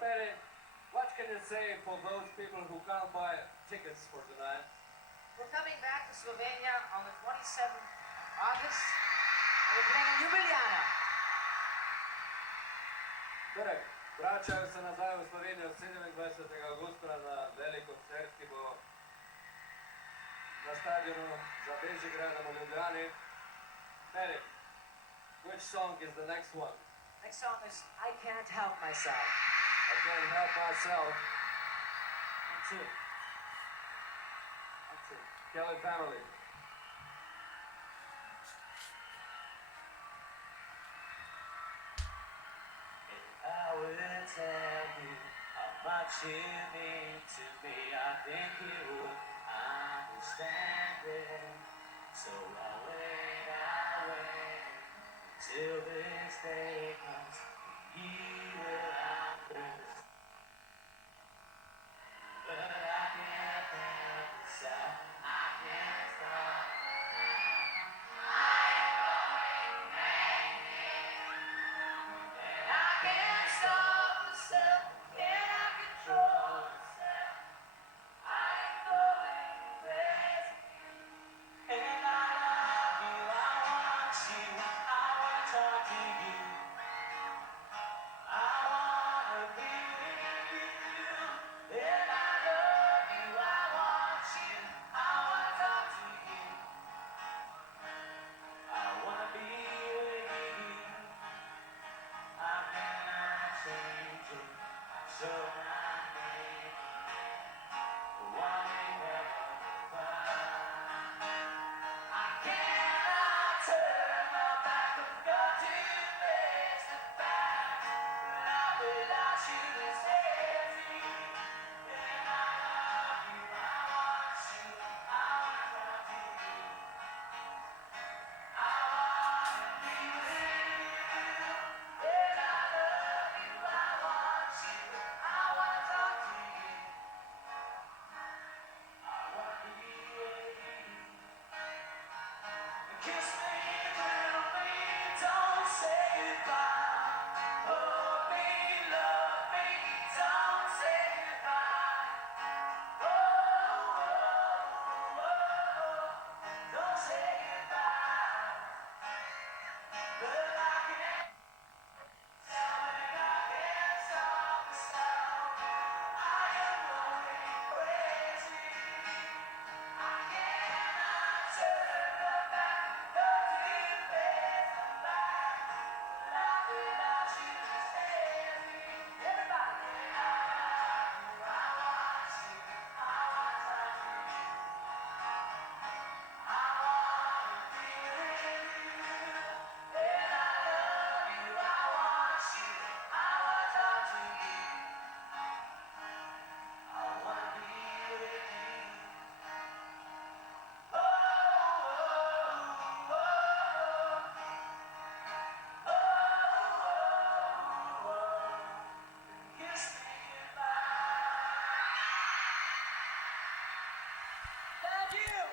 Perry, what can you say for those people who can't buy tickets for tonight? We're coming back to Slovenia on the 27th of August. And we're playing in Ljubljana. Torej, vračajo se nazaj v Slovenijo 27. augusta na velik koncert, ki bo na stadionu za Bežigradom v Ljubljani. Perry, which song is the next one? Next song is I Can't Help Myself. I Can't Help Myself. That's it. That's it. Kelly Family. I would tell you how much you mean to me, I think you would understand it. So I'll wait until this day comes, you will understand. But I can't help myself, I can't stop. Thank you.